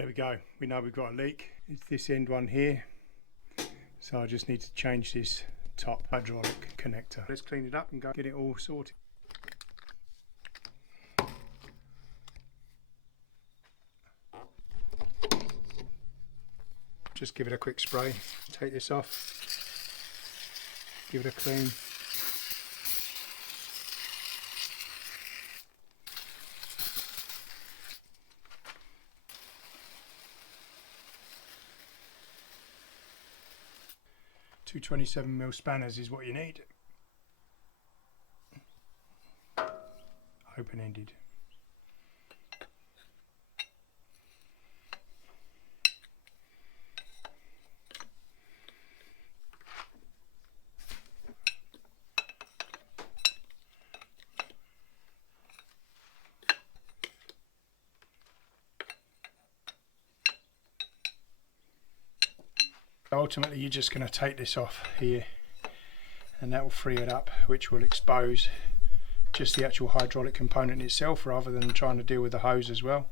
there we go. We know we've got a leak. It's this end one here. So I just need to change this top hydraulic connector. Let's clean it up and go get it all sorted. Just give it a quick spray. Take this off. Give it a clean. Two 27mm spanners is what you need. Open-ended. Ultimately you're just going to take this off here and that will free it up, which will expose just the actual hydraulic component itself rather than trying to deal with the hose as well.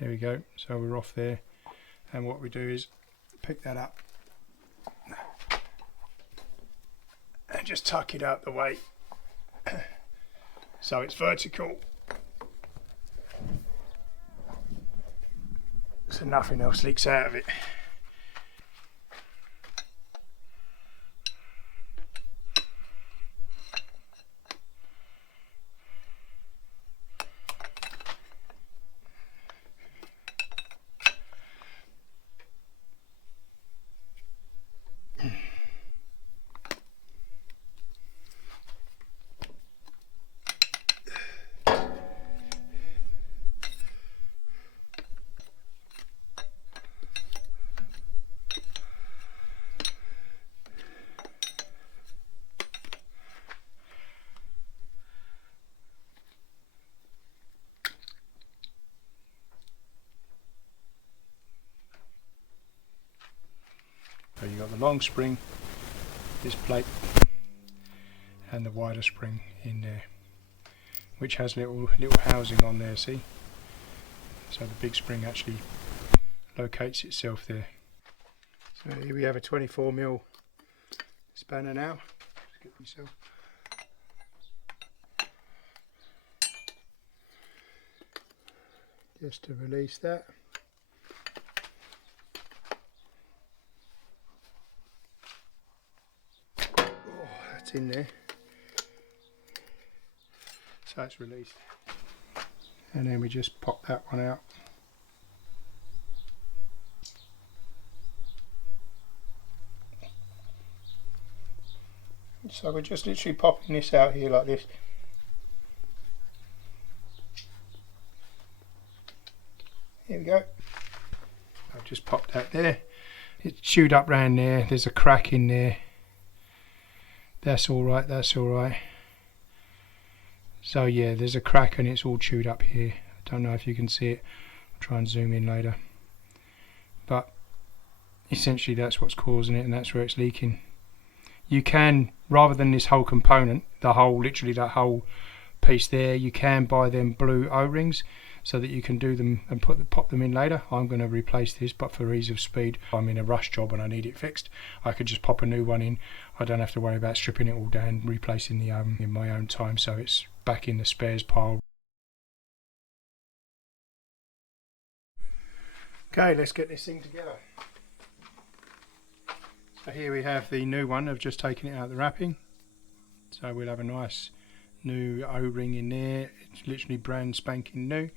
There we go, so we're off there, and what we do is pick that up and just tuck it out the way so it's vertical. So nothing else leaks out of it. So you've got the long spring, this plate, and the wider spring in there, which has little housing on there, see? So the big spring actually locates itself there. So here we have a 24mm spanner now. Just get myself. Just to release that. In there, so it's released, and then we just pop that one out. So we're just literally popping this out here like this. Here we go. I've just popped that there. It's chewed up round there. There's a crack in there. That's alright, that's alright. So yeah, there's a crack and it's all chewed up here. I don't know if you can see it. I'll try and zoom in later. But essentially that's what's causing it, and that's where it's leaking. You can, rather than this whole component, literally that whole piece there, you can buy them blue O-rings so that you can do them and pop them in later. I'm going to replace this, but for ease of speed, I'm in a rush job and I need it fixed. I could just pop a new one in. I don't have to worry about stripping it all down, replacing the in my own time, so it's back in the spares pile. Okay, let's get this thing together. So here we have the new one. I've just taken it out of the wrapping. So we'll have a nice new O-ring in there. It's literally brand spanking new.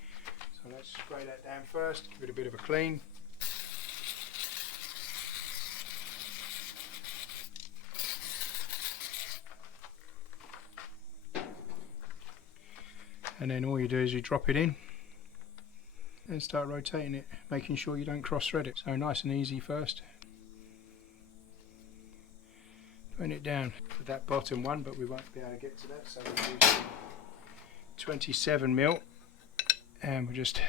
So let's spray that down first, give it a bit of a clean. And then all you do is you drop it in and start rotating it, making sure you don't cross thread it. So nice and easy first. Putting it down for that bottom one, but we won't be able to get to that, so we'll use 27mm, and we'll just,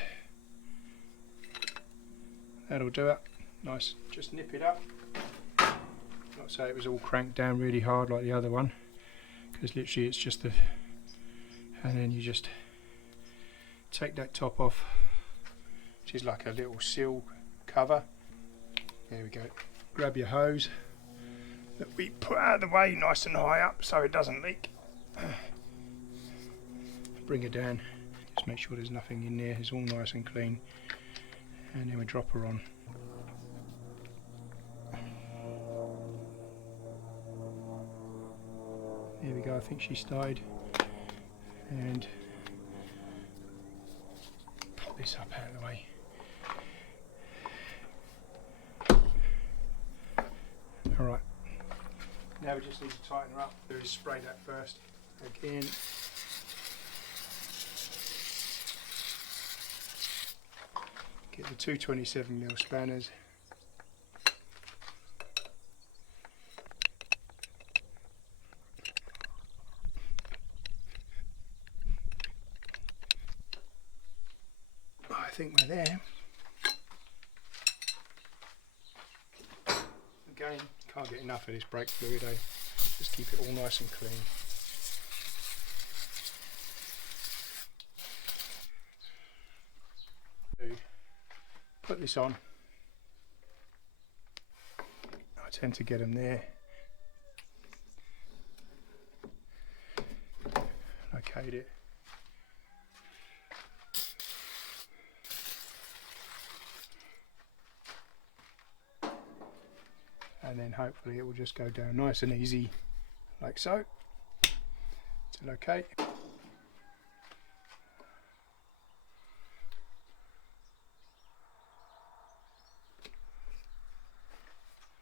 that'll do it. Nice, just nip it up. Not so it was all cranked down really hard like the other one, because literally it's just the and then you just take that top off, which is like a little seal cover. There we go. Grab your hose that we put out of the way nice and high up so it doesn't leak. Bring it down, just make sure there's nothing in there, it's all nice and clean, and then we drop her on. There we go, I think she started, and pop this up out of the way. Alright, now we just need to tighten her up. Do is spray that first. Again. Get the 227mm spanners. I think we're there. Again, can't get enough of this brake fluid, eh? Just keep it all nice and clean. Put this on. I tend to get them there. Locate it. And then hopefully it will just go down nice and easy, like so. To locate.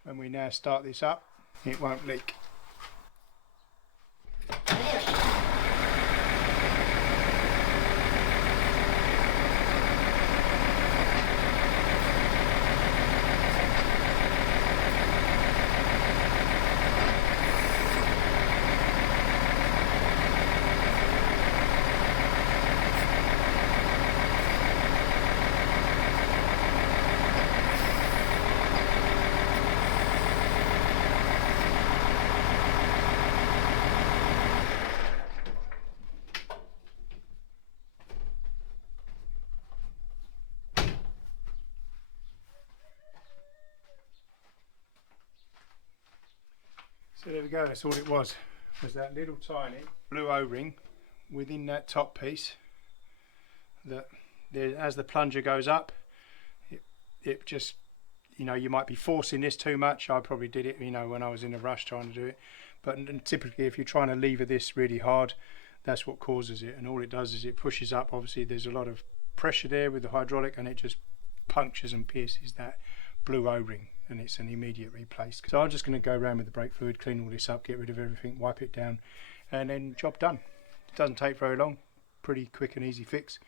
When we now start this up, it won't leak. So there we go, that's all it was that little tiny blue O-ring within that top piece that there, as the plunger goes up, it just, you know, you might be forcing this too much. I probably did it, you know, when I was in a rush trying to do it, but typically if you're trying to lever this really hard, that's what causes it, and all it does is it pushes up. Obviously there's a lot of pressure there with the hydraulic, and it just punctures and pierces that blue O-ring, and it's an immediate replace. So I'm just going to go around with the brake fluid, clean all this up, get rid of everything, wipe it down, and then job done. It doesn't take very long, pretty quick and easy fix.